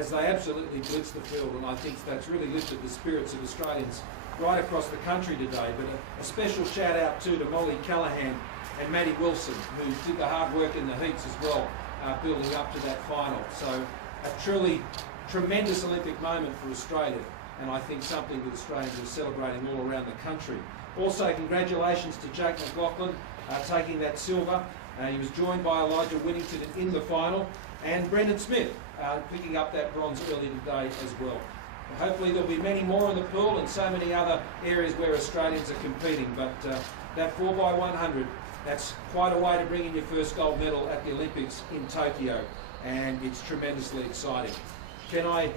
as they absolutely blitzed the field, and I think that's really lifted the spirits of Australians right across the country today. But a special shout out too to Molly Callaghan and Maddie Wilson, who did the hard work in the heats as well, building up to that final. So a truly tremendous Olympic moment for Australia, and I think something that Australians are celebrating all around the country. Also, congratulations to Jake McLaughlin taking that silver. He was joined by Elijah Whittington in the final, and Brendan Smith picking up that bronze early today as well. Hopefully there'll be many more in the pool and so many other areas where Australians are competing, but that 4x100, that's quite a way to bring in your first gold medal at the Olympics in Tokyo, and it's tremendously exciting. Can I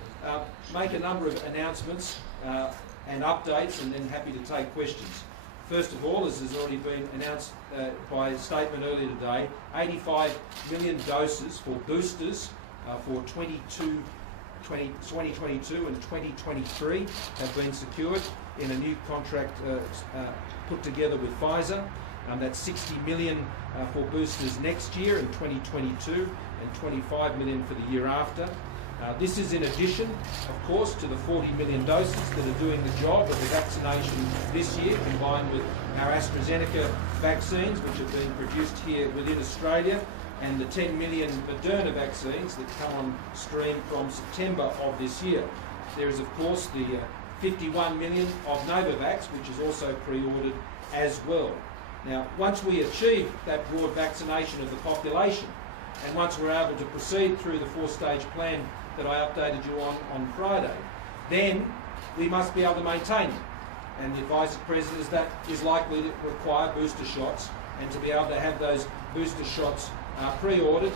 make a number of announcements and updates, and then happy to take questions. First of all, as has already been announced by a statement earlier today, 85 million doses for boosters for 2022 and 2023 have been secured in a new contract put together with Pfizer. That's 60 million for boosters next year in 2022 and 25 million for the year after. This is in addition, of course, to the 40 million doses that are doing the job of the vaccination this year, combined with our AstraZeneca vaccines, which are being produced here within Australia, and the 10 million Moderna vaccines that come on stream from September of this year. There is, of course, the 51 million of Novavax, which is also pre-ordered as well. Now, once we achieve that broad vaccination of the population, and once we're able to proceed through the four-stage plan that I updated you on Friday, then we must be able to maintain it. And the advice of President is that is likely to require booster shots, and to be able to have those booster shots pre-ordered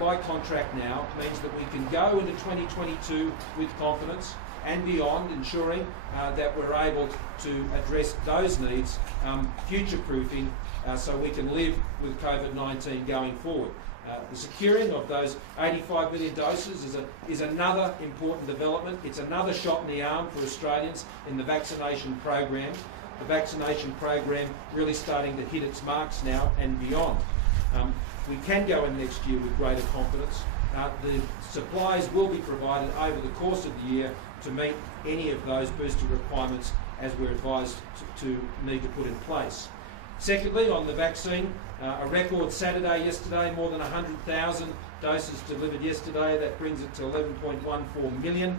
by contract now means that we can go into 2022 with confidence and beyond, ensuring that we're able to address those needs, future-proofing, so we can live with COVID-19 going forward. The securing of those 85 million doses is another important development. It's another shot in the arm for Australians in the vaccination program. The vaccination program really starting to hit its marks now and beyond. We can go in next year with greater confidence. The supplies will be provided over the course of the year to meet any of those booster requirements as we're advised to need to put in place. Secondly, on the vaccine, a record Saturday yesterday, more than 100,000 doses delivered yesterday. That brings it to 11.14 million.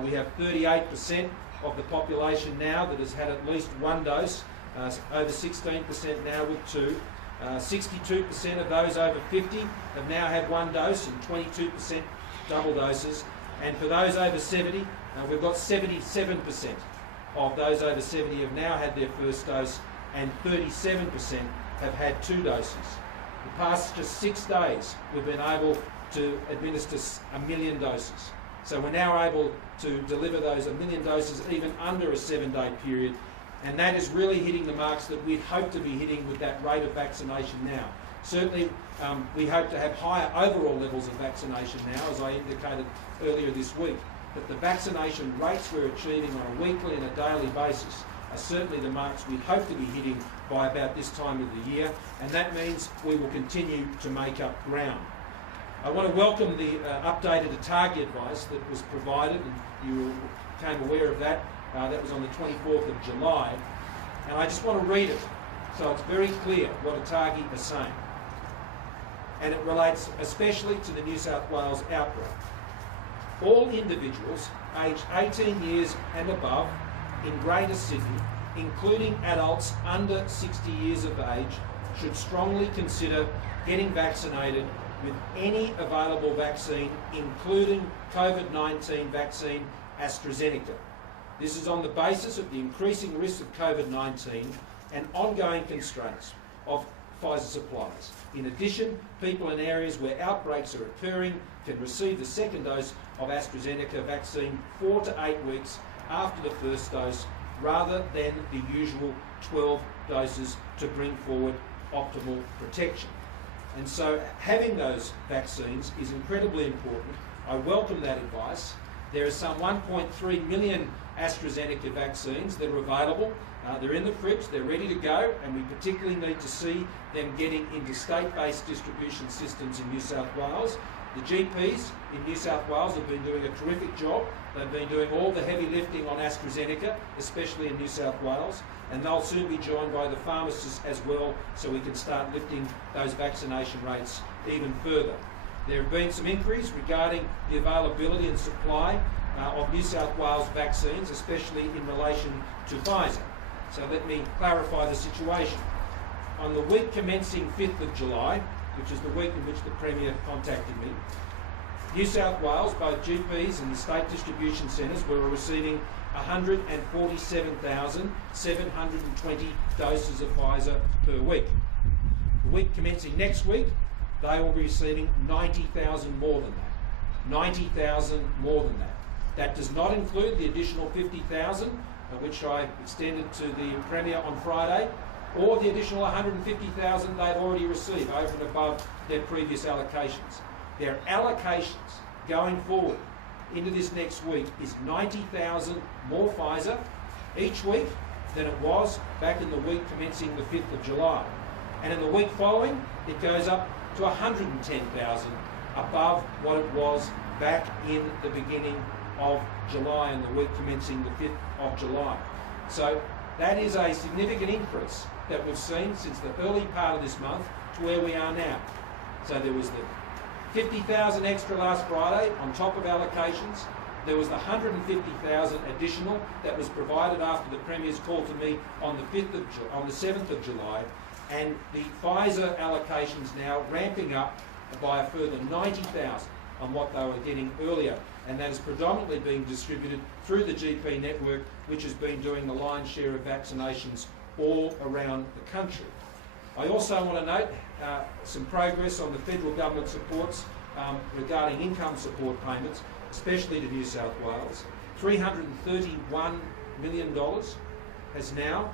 We have 38% of the population now that has had at least one dose, over 16% now with two. 62% of those over 50 have now had one dose, and 22% double doses. And for those over 70, we've got 77% of those over 70 have now had their first dose, and 37% have had two doses. The past just 6 days, we've been able to administer 1 million doses. So we're now able to deliver those 1 million doses even under a 7-day period, and that is really hitting the marks that we'd hope to be hitting with that rate of vaccination now. Certainly, we hope to have higher overall levels of vaccination now, as I indicated earlier this week. But the vaccination rates we're achieving on a weekly and a daily basis are certainly the marks we hope to be hitting by about this time of the year, and that means we will continue to make up ground. I want to welcome the updated ATAGI advice that was provided, and you became aware of that. That was on the 24th of July, and I just want to read it so it's very clear what ATAGI is saying. And it relates especially to the New South Wales outbreak. All individuals aged 18 years and above in Greater Sydney, including adults under 60 years of age, should strongly consider getting vaccinated with any available vaccine, including COVID-19 vaccine AstraZeneca. This is on the basis of the increasing risks of COVID-19 and ongoing constraints of Pfizer supplies. In addition, people in areas where outbreaks are occurring can receive the second dose of AstraZeneca vaccine 4 to 8 weeks after the first dose, rather than the usual 12 doses to bring forward optimal protection. And so having those vaccines is incredibly important. I welcome that advice. There are some 1.3 million AstraZeneca vaccines that are available. They're in the fridge, they're ready to go, and we particularly need to see them getting into state-based distribution systems in New South Wales. The GPs in New South Wales have been doing a terrific job. They've been doing all the heavy lifting on AstraZeneca, especially in New South Wales, and they'll soon be joined by the pharmacists as well, so we can start lifting those vaccination rates even further. There have been some inquiries regarding the availability and supply of New South Wales vaccines, especially in relation to Pfizer. So let me clarify the situation. On the week commencing 5th of July, which is the week in which the Premier contacted me, New South Wales, both GPs and the state distribution centres, were receiving 147,720 doses of Pfizer per week. The week commencing next week, they will be receiving 90,000 more than that. 90,000 more than that. That does not include the additional 50,000, which I extended to the Premier on Friday, or the additional 150,000 they've already received over and above their previous allocations. Their allocations going forward into this next week is 90,000 more Pfizer each week than it was back in the week commencing the 5th of July. And in the week following, it goes up to 110,000 above what it was back in the beginning of July and the week commencing the 5th of July. So that is a significant increase that we've seen since the early part of this month to where we are now. So there was the 50,000 extra last Friday on top of allocations. There was the 150,000 additional that was provided after the Premier's call to me on the 7th of July, and the Pfizer allocations now ramping up by a further 90,000 on what they were getting earlier, and that is predominantly being distributed through the GP network, which has been doing the lion's share of vaccinations all around the country. I also want to note some progress on the federal government supports regarding income support payments, especially to New South Wales. $331 million has now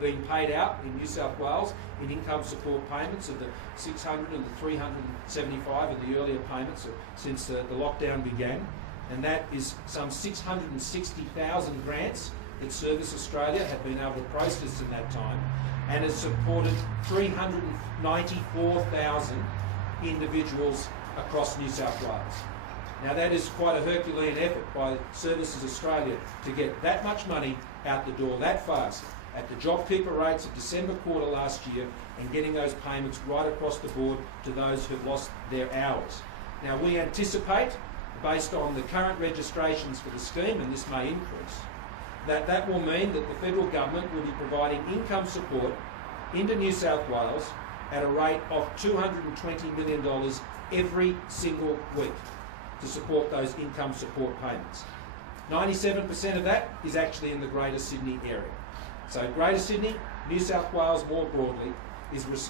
been paid out in New South Wales in income support payments of the 600 and the 375 of the earlier payments since the lockdown began, and that is some 660,000 grants that Service Australia have been able to process in that time, and has supported 394,000 individuals across New South Wales. Now that is quite a Herculean effort by Services Australia to get that much money out the door that fast at the JobKeeper rates of December quarter last year, and getting those payments right across the board to those who've lost their hours. Now we anticipate, based on the current registrations for the scheme, and this may increase, that will mean that the federal government will be providing income support into New South Wales at a rate of $220 million every single week to support those income support payments. 97% of that is actually in the Greater Sydney area. So Greater Sydney, New South Wales more broadly,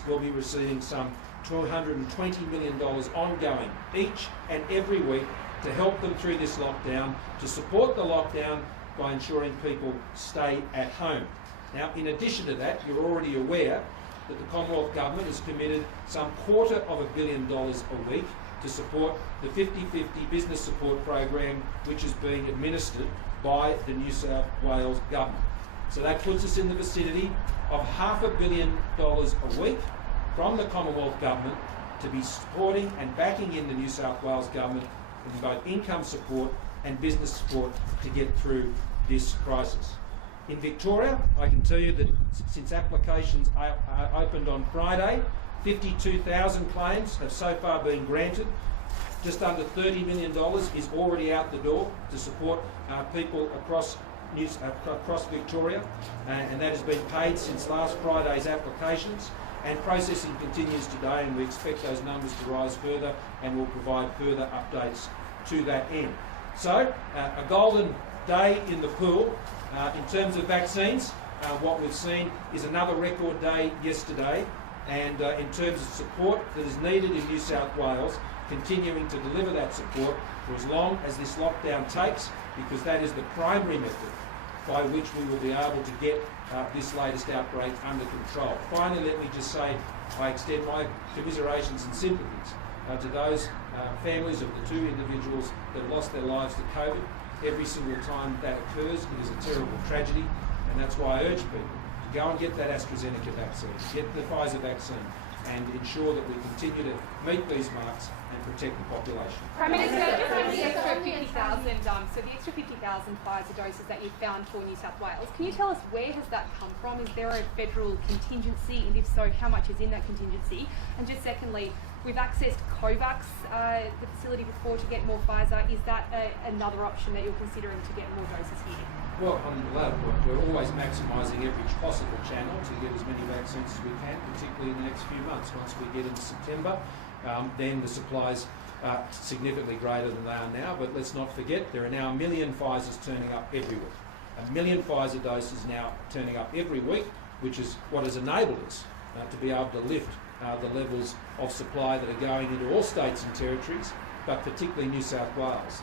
will be receiving some $220 million ongoing each and every week to help them through this lockdown, to support the lockdown by ensuring people stay at home. Now, in addition to that, you're already aware that the Commonwealth Government has committed some $250 million a week to support the 50-50 business support program, which is being administered by the New South Wales Government. So that puts us in the vicinity of $500 million a week from the Commonwealth Government to be supporting and backing in the New South Wales Government in both income support and business support to get through this crisis. In Victoria, I can tell you that since applications opened on Friday, 52,000 claims have so far been granted. Just under $30 million is already out the door to support people across Victoria, and that has been paid since last Friday's applications, and processing continues today, and we expect those numbers to rise further, and we'll provide further updates to that end. So, a golden day in the pool. In terms of vaccines, what we've seen is another record day yesterday, and in terms of support that is needed in New South Wales, continuing to deliver that support for as long as this lockdown takes, because that is the primary method by which we will be able to get this latest outbreak under control. Finally, let me just say I extend my commiserations and sympathies to those families of the two individuals that have lost their lives to COVID. Every single time that occurs, it is a terrible tragedy, and that's why I urge people to go and get that AstraZeneca vaccine, get the Pfizer vaccine, and ensure that we continue to meet these marks and protect the population. Prime Minister, just on the extra 50,000, so the extra 50,000 Pfizer doses that you found for New South Wales, can you tell us where has that come from? Is there a federal contingency, and if so, how much is in that contingency? And just secondly, we've accessed COVAX, the facility before, to get more Pfizer. Is that another option that you're considering to get more doses here? Well, on the latter point, we're always maximising every possible channel to get as many vaccines as we can, particularly in the next few months. Once we get into September, then the supplies are significantly greater than they are now. But let's not forget, there are now 1 million Pfizers turning up every week. 1 million Pfizer doses now turning up every week, which is what has enabled us to be able to lift the levels of supply that are going into all states and territories, but particularly New South Wales.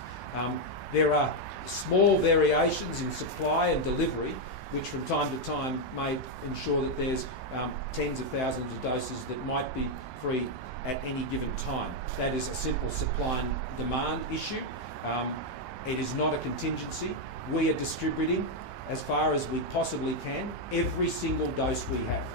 There are small variations in supply and delivery, which from time to time may ensure that there's tens of thousands of doses that might be free at any given time. That is a simple supply and demand issue. It is not a contingency. We are distributing as far as we possibly can every single dose we have.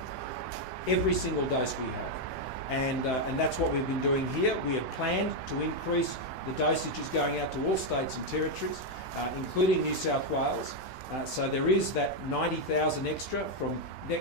Every single dose we have. And that's what we've been doing here. We have planned to increase the dosages going out to all states and territories, including New South Wales. So there is that 90,000 extra from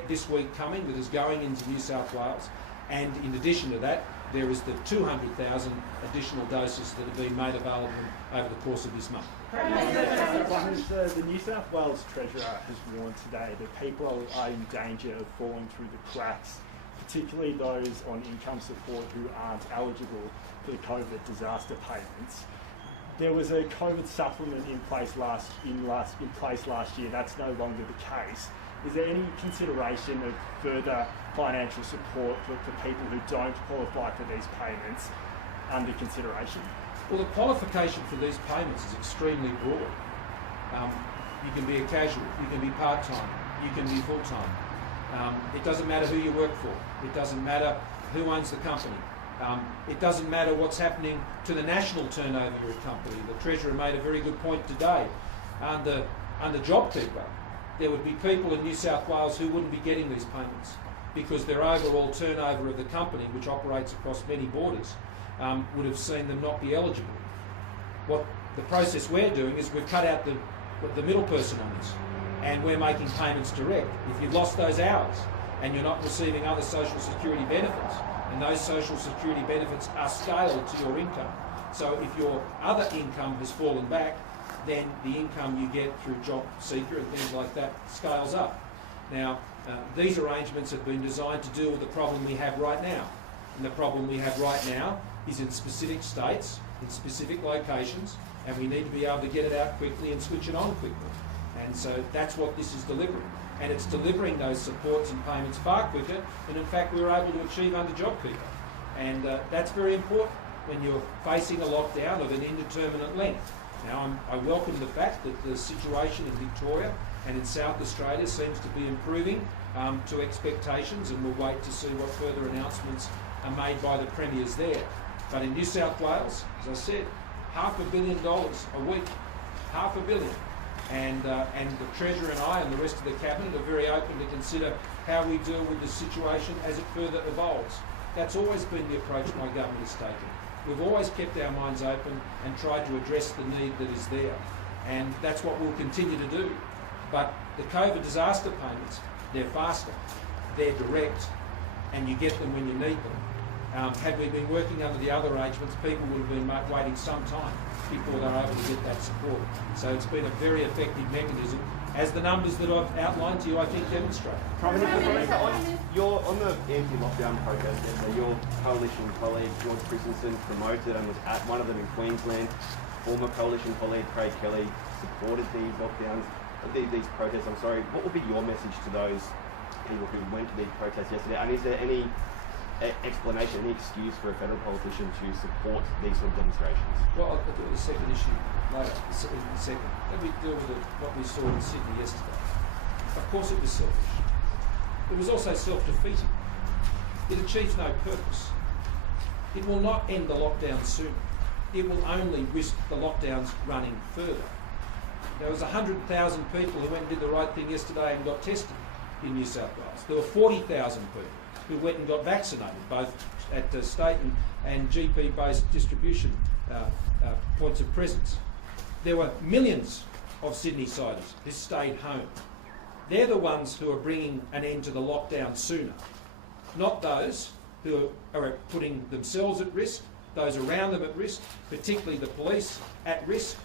this week coming that is going into New South Wales. And in addition to that, there is the 200,000 additional doses that have been made available over the course of this month. The New South Wales Treasurer has warned today that people are in danger of falling through the cracks, particularly those on income support who aren't eligible for the COVID disaster payments. There was a COVID supplement in place last year. That's no longer the case. Is there any consideration of further financial support for people who don't qualify for these payments under consideration? Well, the qualification for these payments is extremely broad. You can be a casual, you can be part-time, you can be full-time. It doesn't matter who you work for. It doesn't matter who owns the company. It doesn't matter what's happening to the national turnover of a company. The Treasurer made a very good point today. Under JobKeeper, there would be people in New South Wales who wouldn't be getting these payments because their overall turnover of the company, which operates across many borders, would have seen them not be eligible. What the process we're doing is we've cut out the middle person on this, and we're making payments direct. If you've lost those hours and you're not receiving other social security benefits, and those social security benefits are scaled to your income. So if your other income has fallen back, then the income you get through job seeker and things like that scales up. Now, these arrangements have been designed to deal with the problem we have right now. And the problem we have right now is in specific states, in specific locations, and we need to be able to get it out quickly and switch it on quickly. And so that's what this is delivering. And it's delivering those supports and payments far quicker than in fact we were able to achieve under JobKeeper. And that's very important when you're facing a lockdown of an indeterminate length. Now, I welcome the fact that the situation in Victoria and in South Australia seems to be improving to expectations, and we'll wait to see what further announcements are made by the premiers there. But in New South Wales, as I said, $500 million a week, $500 million. And the Treasurer and I and the rest of the Cabinet are very open to consider how we deal with the situation as it further evolves. That's always been the approach my government has taken. We've always kept our minds open and tried to address the need that is there. And that's what we'll continue to do. But the COVID disaster payments, they're faster, they're direct, and you get them when you need them. Had we been working under the other arrangements, people would have been waiting some time before they're able to get that support. So it's been a very effective mechanism, as the numbers that I've outlined to you, I think, demonstrate. Prime Minister, on the anti-lockdown protest, your coalition colleague George Christensen promoted and was at one of them in Queensland. Former coalition colleague Craig Kelly supported these lockdowns, these protests. What would be your message to those people who went to these protests yesterday? And is there any explanation, any excuse for a federal politician to support these sort of demonstrations? Well, I'll deal with the second issue later. Let me deal with what we saw in Sydney yesterday. Of course it was selfish. It was also self-defeating. It achieves no purpose. It will not end the lockdown sooner. It will only risk the lockdowns running further. There was 100,000 people who went and did the right thing yesterday and got tested in New South Wales. There were 40,000 people who went and got vaccinated, both at state and GP-based distribution points of presence. There were millions of Sydney-siders who stayed home. They're the ones who are bringing an end to the lockdown sooner, not those who are putting themselves at risk, those around them at risk, particularly the police at risk.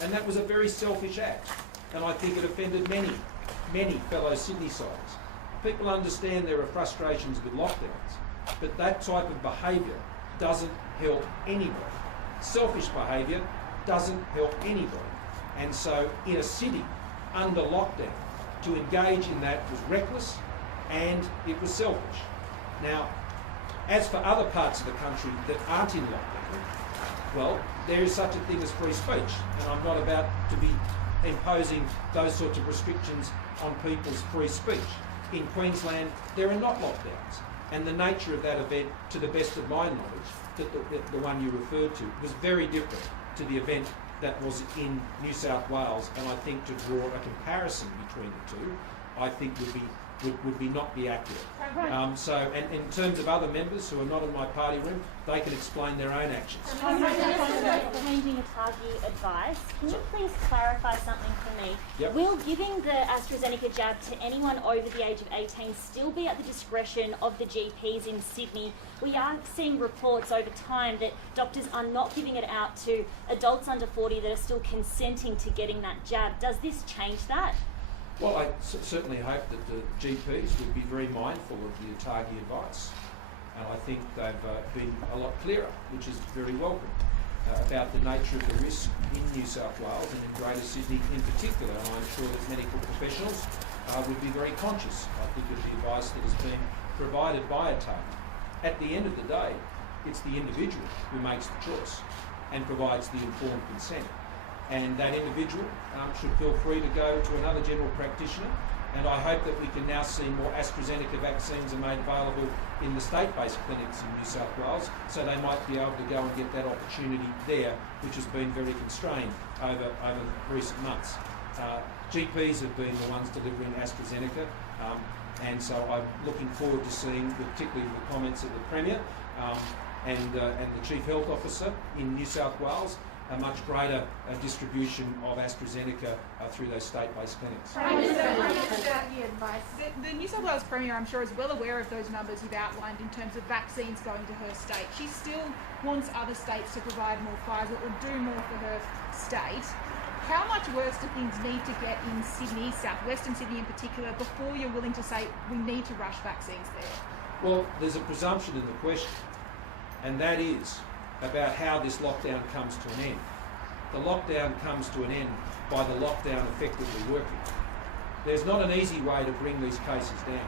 And that was a very selfish act, and I think it offended many fellow Sydney-siders. People understand there are frustrations with lockdowns, but that type of behaviour doesn't help anybody. Selfish behaviour doesn't help anybody. And so in a city under lockdown, to engage in that was reckless and it was selfish. Now, as for other parts of the country that aren't in lockdown, well, there is such a thing as free speech, and I'm not about to be imposing those sorts of restrictions on people's free speech. In Queensland, there are not lockdowns, and the nature of that event, to the best of my knowledge, that the one you referred to, was very different to the event that was in New South Wales, and I think to draw a comparison between the two, I think would not be accurate. And in terms of other members who are not in my party room, they can explain their own actions. Changing ATAGI advice, can you please clarify something for me? Yep. Will giving the AstraZeneca jab to anyone over the age of 18 still be at the discretion of the GPs in Sydney? We are seeing reports over time that doctors are not giving it out to adults under 40 that are still consenting to getting that jab. Does this change that? Well, I certainly hope that the GPs would be very mindful of the ATAGI advice. And I think they've been a lot clearer, which is very welcome, about the nature of the risk in New South Wales and in Greater Sydney in particular. And I'm sure that medical professionals would be very conscious, I think, of the advice that has been provided by ATAGI. At the end of the day, it's the individual who makes the choice and provides the informed consent. And that individual should feel free to go to another general practitioner. And I hope that we can now see more AstraZeneca vaccines are made available in the state-based clinics in New South Wales, so they might be able to go and get that opportunity there, which has been very constrained over recent months. GPs have been the ones delivering AstraZeneca, and so I'm looking forward to seeing, particularly the comments of the Premier and the Chief Health Officer in New South Wales, a much greater distribution of AstraZeneca through those state-based clinics. The New South Wales Premier, I'm sure, is well aware of those numbers you've outlined in terms of vaccines going to her state. She still wants other states to provide more Pfizer or do more for her state. How much worse do things need to get in Sydney, southwestern Sydney in particular, before you're willing to say we need to rush vaccines there? Well, there's a presumption in the question, and that is about how this lockdown comes to an end. The lockdown comes to an end by the lockdown effectively working. There's not an easy way to bring these cases down,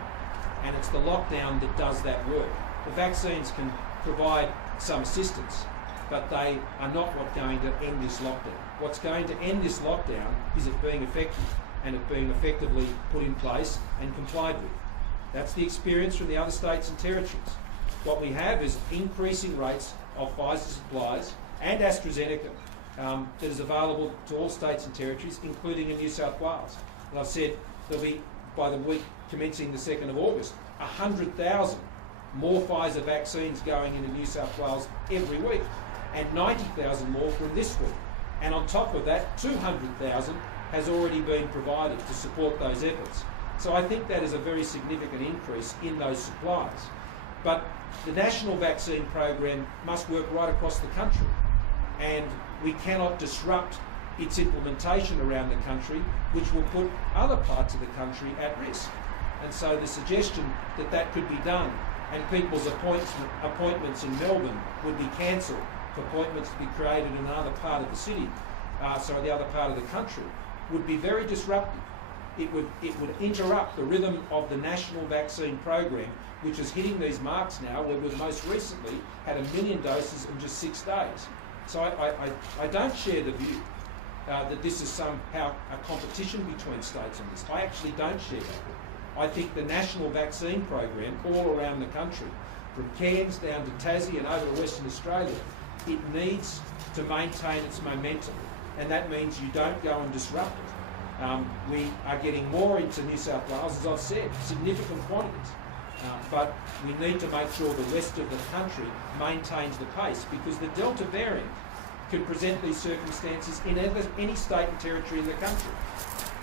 and it's the lockdown that does that work. The vaccines can provide some assistance, but they are not what's going to end this lockdown. What's going to end this lockdown is it being effective, and it being effectively put in place and complied with. That's the experience from the other states and territories. What we have is increasing rates of Pfizer supplies and AstraZeneca that is available to all states and territories, including in New South Wales. And I've said there'll be, by the week commencing the 2nd of August, 100,000 more Pfizer vaccines going into New South Wales every week, and 90,000 more from this week. And on top of that, 200,000 has already been provided to support those efforts. So I think that is a very significant increase in those supplies. But the national vaccine program must work right across the country, and we cannot disrupt its implementation around the country, which will put other parts of the country at risk. And so the suggestion that that could be done and people's appointments in Melbourne would be cancelled for appointments to be created in another part of the city, the other part of the country, would be very disruptive. It would interrupt the rhythm of the national vaccine program, which is hitting these marks now, where we've most recently had 1 million doses in just 6 days. So I don't share the view that this is somehow a competition between states on this. I actually don't share that. I think the national vaccine program all around the country, from Cairns down to Tassie and over to Western Australia, it needs to maintain its momentum, and that means you don't go and disrupt it. We are getting more into New South Wales, as I've said, significant quantities. but we need to make sure the rest of the country maintains the pace, because the Delta variant can present these circumstances in any state and territory in the country.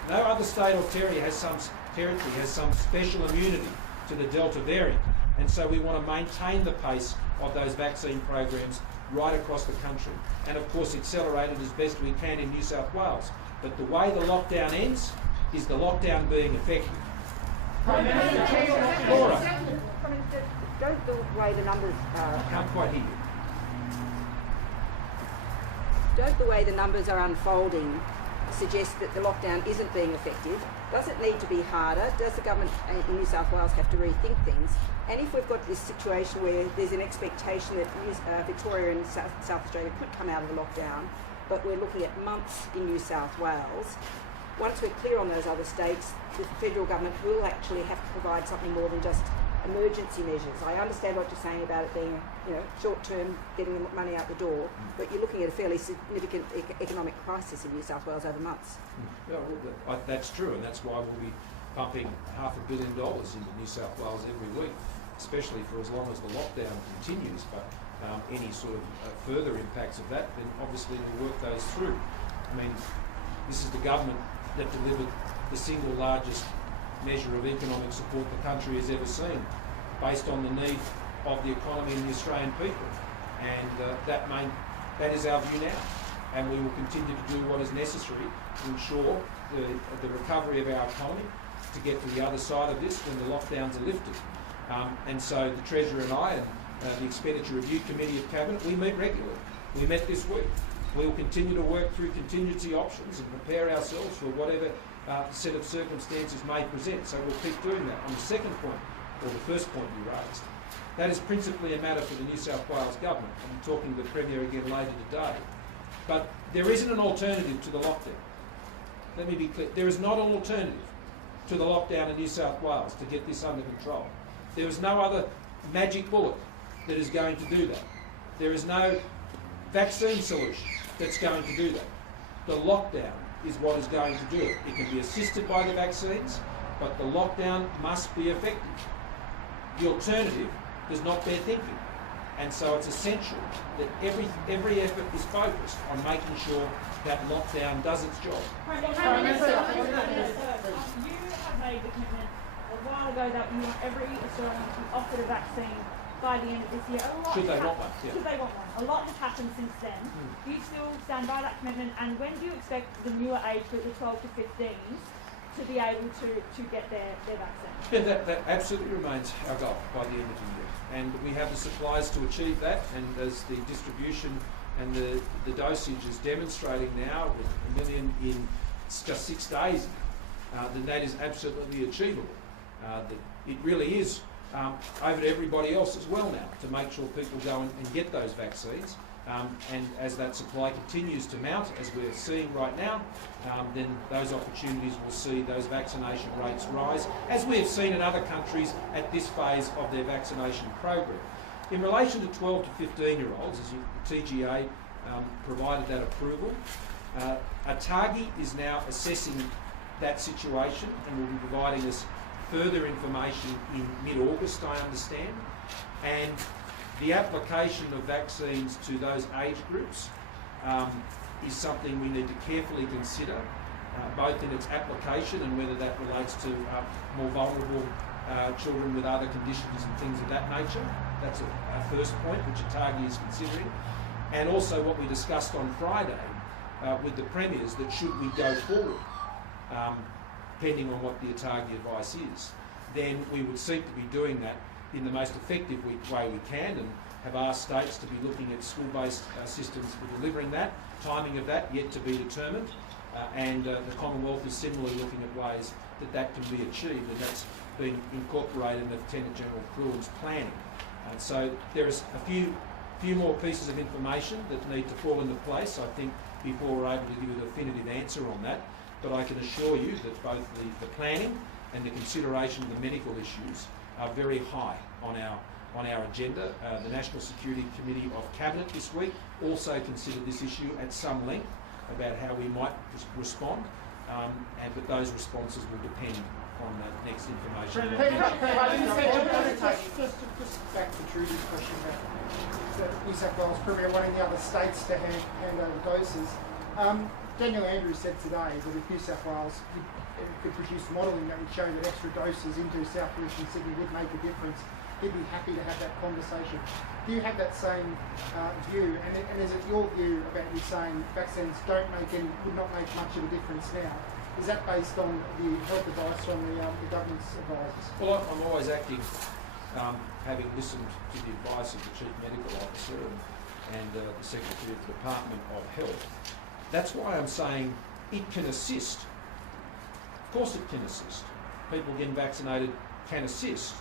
No other state or territory has some special immunity to the Delta variant, and so we want to maintain the pace of those vaccine programs right across the country, and of course accelerate it as best we can in New South Wales. But the way the lockdown ends is the lockdown being effective. Laura. Don't the way the numbers I can't quite hear you. don't the way the numbers are unfolding suggest that the lockdown isn't being effective? Does it need to be harder? Does the government in New South Wales have to rethink things? And if we've got this situation where there's an expectation that Victoria and South Australia could come out of the lockdown, but we're looking at months in New South Wales, once we're clear on those other states, the federal government will actually have to provide something more than just emergency measures. I understand what you're saying about it being, short-term, getting the money out the door, but you're looking at a fairly significant economic crisis in New South Wales over months. Yeah, well, that's true, and that's why we'll be pumping $500 million into New South Wales every week, especially for as long as the lockdown continues. But any sort of further impacts of that, then obviously we'll work those through. I mean, this is the government that delivered the single largest measure of economic support the country has ever seen, based on the need of the economy and the Australian people. And that is our view now. And we will continue to do what is necessary to ensure the recovery of our economy, to get to the other side of this when the lockdowns are lifted. And so the Treasurer and I and the Expenditure Review Committee of Cabinet, we meet regularly. We met this week. We will continue to work through contingency options and prepare ourselves for whatever set of circumstances may present. So we'll keep doing that. On the second point, or the first point you raised, that is principally a matter for the New South Wales Government. I'm talking to the Premier again later today. But there isn't an alternative to the lockdown. Let me be clear. There is not an alternative to the lockdown in New South Wales to get this under control. There is no other magic bullet that is going to do that. There is no vaccine solution that's going to do that. The lockdown is what is going to do it. It can be assisted by the vaccines, but the lockdown must be effective. The alternative does not bear thinking. And so it's essential that every effort is focused on making sure that lockdown does its job. Prime Minister, you have made the commitment a while ago that you want every Australian to be offered a vaccine by the end of this year. Should they want one? Yeah. Should they want one? A lot has happened since then. Do you still stand by that commitment? And when do you expect the newer age group, the 12 to 15s, to be able to get their vaccine? Yeah, that absolutely remains our goal by the end of the year. And we have the supplies to achieve that, and as the distribution and the dosage is demonstrating now, with 1 million in just 6 days, then that is absolutely achievable. It really is over to everybody else as well now to make sure people go and get those vaccines. And as that supply continues to mount, as we're seeing right now, then those opportunities will see those vaccination rates rise, as we have seen in other countries at this phase of their vaccination program. In relation to 12 to 15-year-olds, as the TGA provided that approval, ATAGI is now assessing that situation and will be providing us further information in mid-August, I understand. And the application of vaccines to those age groups is something we need to carefully consider, both in its application and whether that relates to more vulnerable children with other conditions and things of that nature. That's a first point which ATAGI is considering. And also what we discussed on Friday with the premiers, that should we go forward, depending on what the ATAGI advice is, then we would seek to be doing that in the most effective way we can, and have asked states to be looking at school-based systems for delivering that. Timing of that yet to be determined, and the Commonwealth is similarly looking at ways that can be achieved, and that's been incorporated in the Lieutenant General Cruin's planning. So there is a few more pieces of information that need to fall into place, I think, before we're able to give you a definitive answer on that. But I can assure you that both the planning and the consideration of the medical issues are very high on our agenda. The National Security Committee of Cabinet this week also considered this issue at some length about how we might respond, but those responses will depend on next information. Just back to Trudy's question about the New South Wales Premier wanting the other states to hand over doses. Daniel Andrews said today that if New South Wales could produce modelling that would show that extra doses into South Western Sydney would make a difference, he'd be happy to have that conversation. Do you have that same view? And is it your view about you saying vaccines would not make much of a difference now? Is that based on the health advice from the government's advisors? Well, I'm always acting, having listened to the advice of the Chief Medical Officer and the Secretary of the Department of Health. That's why I'm saying it can assist. Of course it can assist. People getting vaccinated can assist,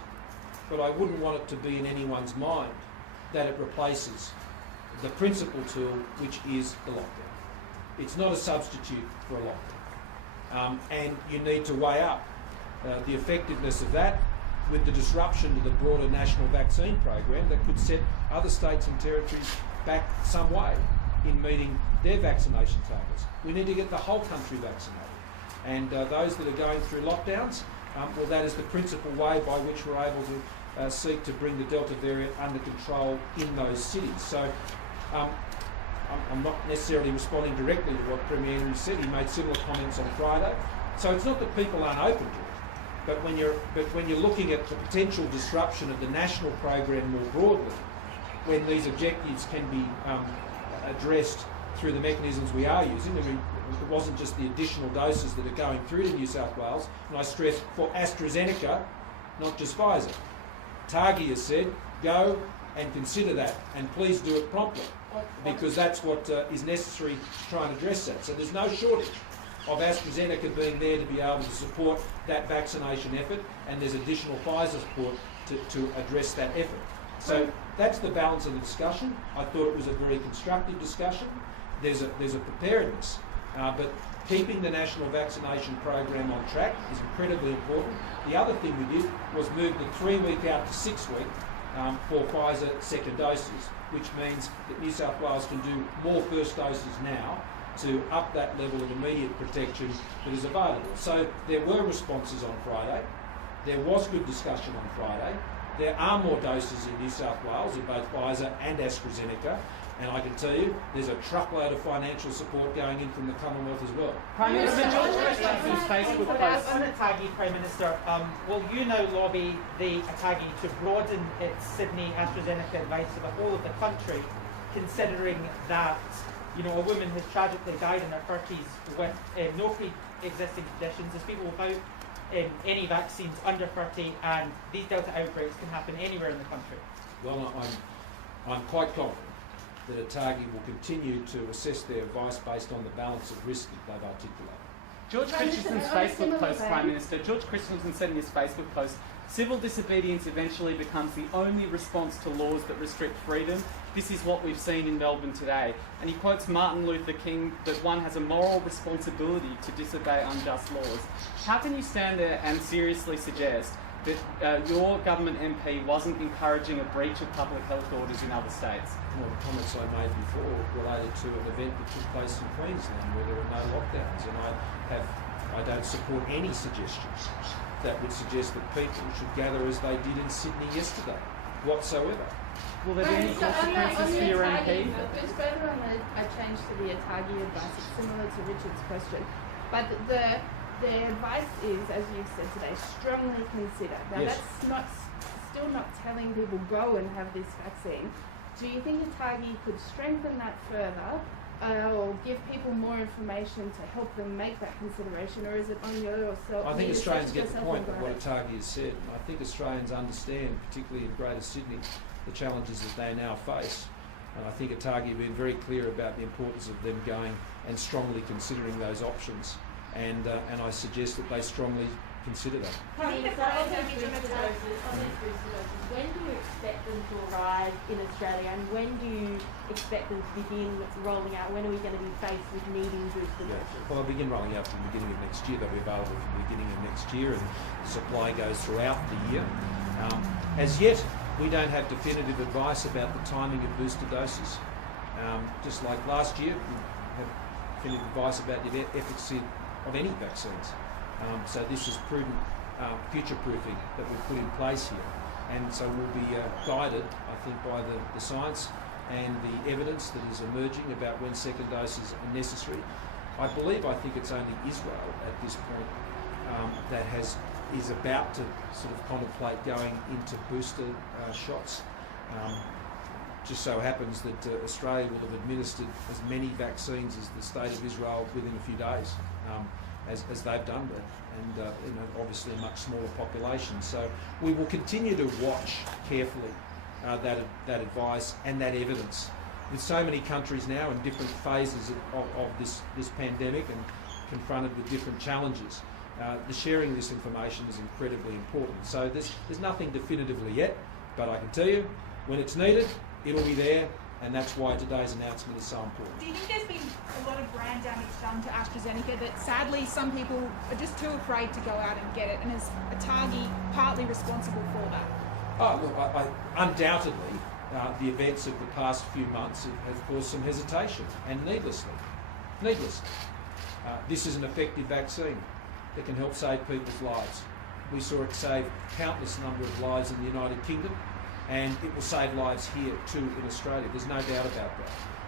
but I wouldn't want it to be in anyone's mind that it replaces the principal tool, which is the lockdown. It's not a substitute for a lockdown. And you need to weigh up the effectiveness of that with the disruption to the broader national vaccine program that could set other states and territories back some way in meeting their vaccination targets. We need to get the whole country vaccinated. And those that are going through lockdowns, well, that is the principal way by which we're able to seek to bring the Delta variant under control in those cities. So I'm not necessarily responding directly to what Premier Andrews said. He made similar comments on Friday. So it's not that people aren't open to it, but when you're looking at the potential disruption of the national program more broadly, when these objectives can be addressed through the mechanisms we are using. I mean, it wasn't just the additional doses that are going through to New South Wales, and I stress for AstraZeneca, not just Pfizer. Targi has said, go and consider that, and please do it promptly, because that's what is necessary to try and address that. So there's no shortage of AstraZeneca being there to be able to support that vaccination effort, and there's additional Pfizer support to address that effort. So that's the balance of the discussion. I thought it was a very constructive discussion. There's a preparedness, but keeping the national vaccination program on track is incredibly important. The other thing we did was move the 3-week out to 6-week for Pfizer second doses, which means that New South Wales can do more first doses now to up that level of immediate protection that is available. So there were responses on Friday. There was good discussion on Friday. There are more doses in New South Wales in both Pfizer and AstraZeneca, and I can tell you there's a truckload of financial support going in from the Commonwealth as well. Prime Minister George Christensen's Facebook post on ATAGI, Prime Minister, will you now lobby the ATAGI to broaden its Sydney AstraZeneca advice to the whole of the country, considering that a woman has tragically died in her 30s with no pre-existing conditions? There's people without any vaccines under 30, and these Delta outbreaks can happen anywhere in the country. Well, I'm quite confident that ATAGI will continue to assess their advice based on the balance of risk that they've articulated. George Christensen's Facebook post, Prime Minister, George Christensen said in his Facebook post, civil disobedience eventually becomes the only response to laws that restrict freedom. This is what we've seen in Melbourne today. And he quotes Martin Luther King that one has a moral responsibility to disobey unjust laws. How can you stand there and seriously suggest that your government MP wasn't encouraging a breach of public health orders in other states? Well, the comments I made before related to an event that took place in Queensland where there were no lockdowns, and I don't support any suggestions that would suggest that people should gather as they did in Sydney yesterday, whatsoever. Will there be any consequences for your MP? Just further on a change to the ATAGI advice, it's similar to Richard's question, but the advice is, as you've said today, strongly consider. Now yes. That's still not telling people go and have this vaccine. Do you think ATAGI could strengthen that further, or give people more information to help them make that consideration, or is it on yourself? I think Australians get the point of what ATAGI has said. I think Australians understand, particularly in Greater Sydney, the challenges that they now face. And I think ATAGI have been very clear about the importance of them going and strongly considering those options. And I suggest that they strongly consider that. When do you expect them to arrive in Australia, and when do you expect them to begin rolling out? When are we going to be faced with needing booster doses? Well, they'll begin rolling out from the beginning of next year. They'll be available from the beginning of next year, and supply goes throughout the year. As yet, we don't have definitive advice about the timing of booster doses. Just like last year, we have definitive advice about the efficacy of any vaccines. So this is prudent future-proofing that we've put in place here. And so we'll be guided, I think, by the science and the evidence that is emerging about when second doses are necessary. I think it's only Israel at this point that is about to sort of contemplate going into booster shots. Just so happens that Australia will have administered as many vaccines as the state of Israel within a few days, as they've done that, and obviously a much smaller population. So we will continue to watch carefully that advice and that evidence. With so many countries now in different phases of this pandemic and confronted with different challenges, the sharing of this information is incredibly important. So there's nothing definitively yet, but I can tell you, when it's needed, it'll be there, and that's why today's announcement is so important. Do you think there's been a lot of brand damage done to AstraZeneca that sadly some people are just too afraid to go out and get it, and is ATAGI partly responsible for that? Oh, look, undoubtedly, the events of the past few months have caused some hesitation, and needlessly. This is an effective vaccine that can help save people's lives. We saw it save countless number of lives in the United Kingdom, and it will save lives here too in Australia. There's no doubt about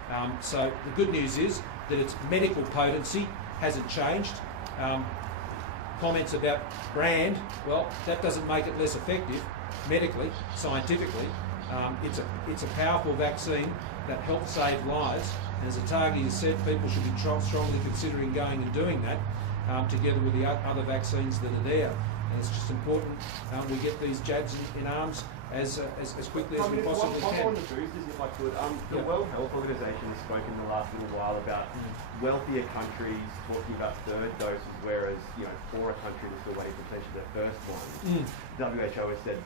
that. So the good news is that its medical potency hasn't changed. Comments about brand, well, that doesn't make it less effective medically, scientifically. It's a powerful vaccine that helps save lives, and as ATAGI has said, people should be strongly considering going and doing that together with the other vaccines that are there. And it's just important we get these jabs in arms as quickly as we possibly can. On the boosters, if I could, the World Health Organization has spoken in the last little while about wealthier countries talking about third doses, whereas poorer countries are still waiting for potentially their first one. WHO has said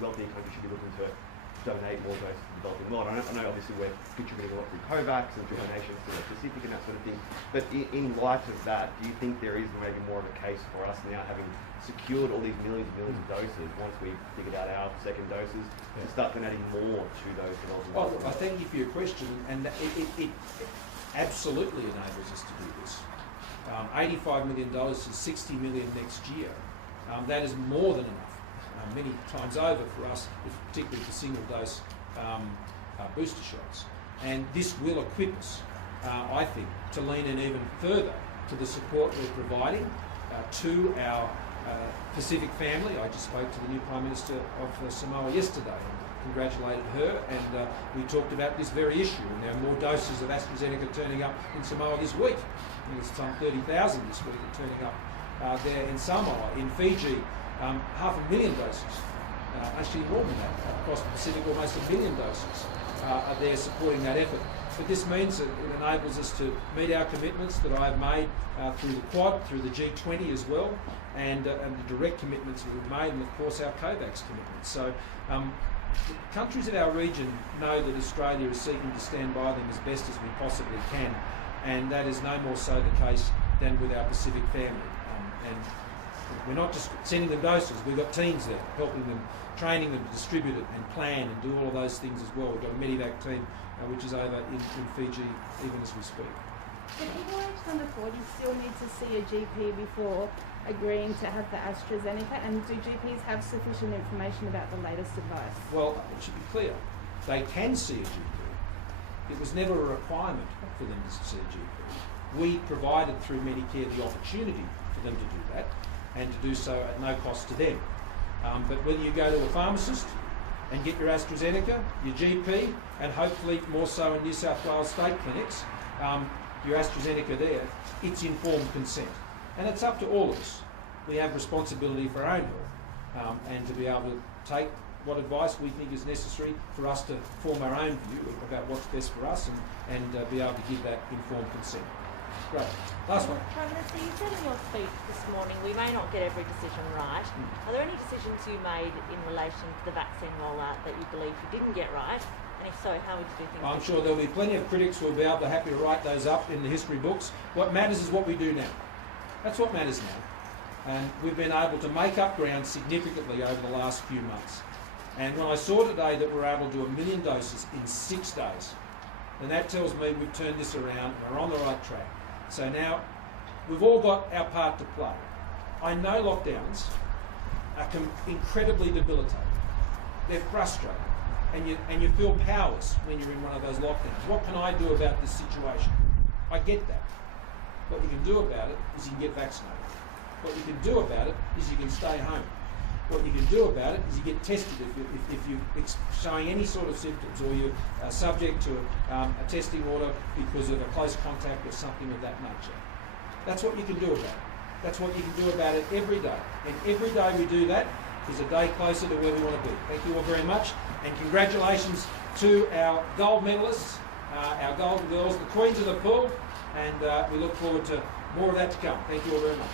wealthier countries should be looking to donate more doses to the developing world. I know obviously we're contributing a lot through COVAX and through donations to the Pacific and that sort of thing, but in light of that, do you think there is maybe more of a case for us now, having secured all these millions and millions of doses, once we've figured out our second doses, to start donating more to those developing world? I thank you for your question, and it absolutely enables us to do this. $85 million to $60 million next year, that is more than enough. Many times over for us, particularly for single-dose booster shots. And this will equip us, I think, to lean in even further to the support we're providing to our Pacific family. I just spoke to the new Prime Minister of Samoa yesterday and congratulated her, and we talked about this very issue, and there are more doses of AstraZeneca turning up in Samoa this week. I think it's some 30,000 this week are turning up there in Samoa. In Fiji, 500,000 doses, actually more than that, across the Pacific almost 1 million doses are there supporting that effort. But this means that it enables us to meet our commitments that I have made through the Quad, through the G20 as well, and the direct commitments that we've made, and of course our COVAX commitments. So countries of our region know that Australia is seeking to stand by them as best as we possibly can, and that is no more so the case than with our Pacific family. And we're not just sending them doses, we've got teams there helping them, training them to distribute it and plan and do all of those things as well. We've got a Medivac team which is over in Fiji even as we speak. Do people aged under 40 still need to see a GP before agreeing to have the AstraZeneca, and do GPs have sufficient information about the latest advice? Well, it should be clear, they can see a GP. It was never a requirement for them to see a GP. We provided through Medicare the opportunity for them to do that, and to do so at no cost to them. But whether you go to a pharmacist and get your AstraZeneca, your GP, and hopefully more so in New South Wales state clinics, your AstraZeneca there, it's informed consent. And it's up to all of us. We have responsibility for our own health, and to be able to take what advice we think is necessary for us to form our own view about what's best for us, and be able to give that informed consent. Great. Last one. Prime Minister, you said in your speech this morning we may not get every decision right. Are there any decisions you made in relation to the vaccine rollout that you believe you didn't get right? And if so, how would you do things? I'm sure there'll be plenty of critics who will be able to happy to write those up in the history books. What matters is what we do now. That's what matters now. And we've been able to make up ground significantly over the last few months. And when I saw today that we're able to do 1 million doses in 6 days, then that tells me we've turned this around and we're on the right track. So now we've all got our part to play. I know lockdowns are incredibly debilitating. They're frustrating, and you feel powerless when you're in one of those lockdowns. What can I do about this situation? I get that. What you can do about it is you can get vaccinated. What you can do about it is you can stay home. What you can do about it is you get tested if you're showing any sort of symptoms, or you're subject to a testing order because of a close contact or something of that nature. That's what you can do about it. That's what you can do about it every day. And every day we do that is a day closer to where we want to be. Thank you all very much, and congratulations to our gold medalists, our golden girls, the queens of the pool, and we look forward to more of that to come. Thank you all very much.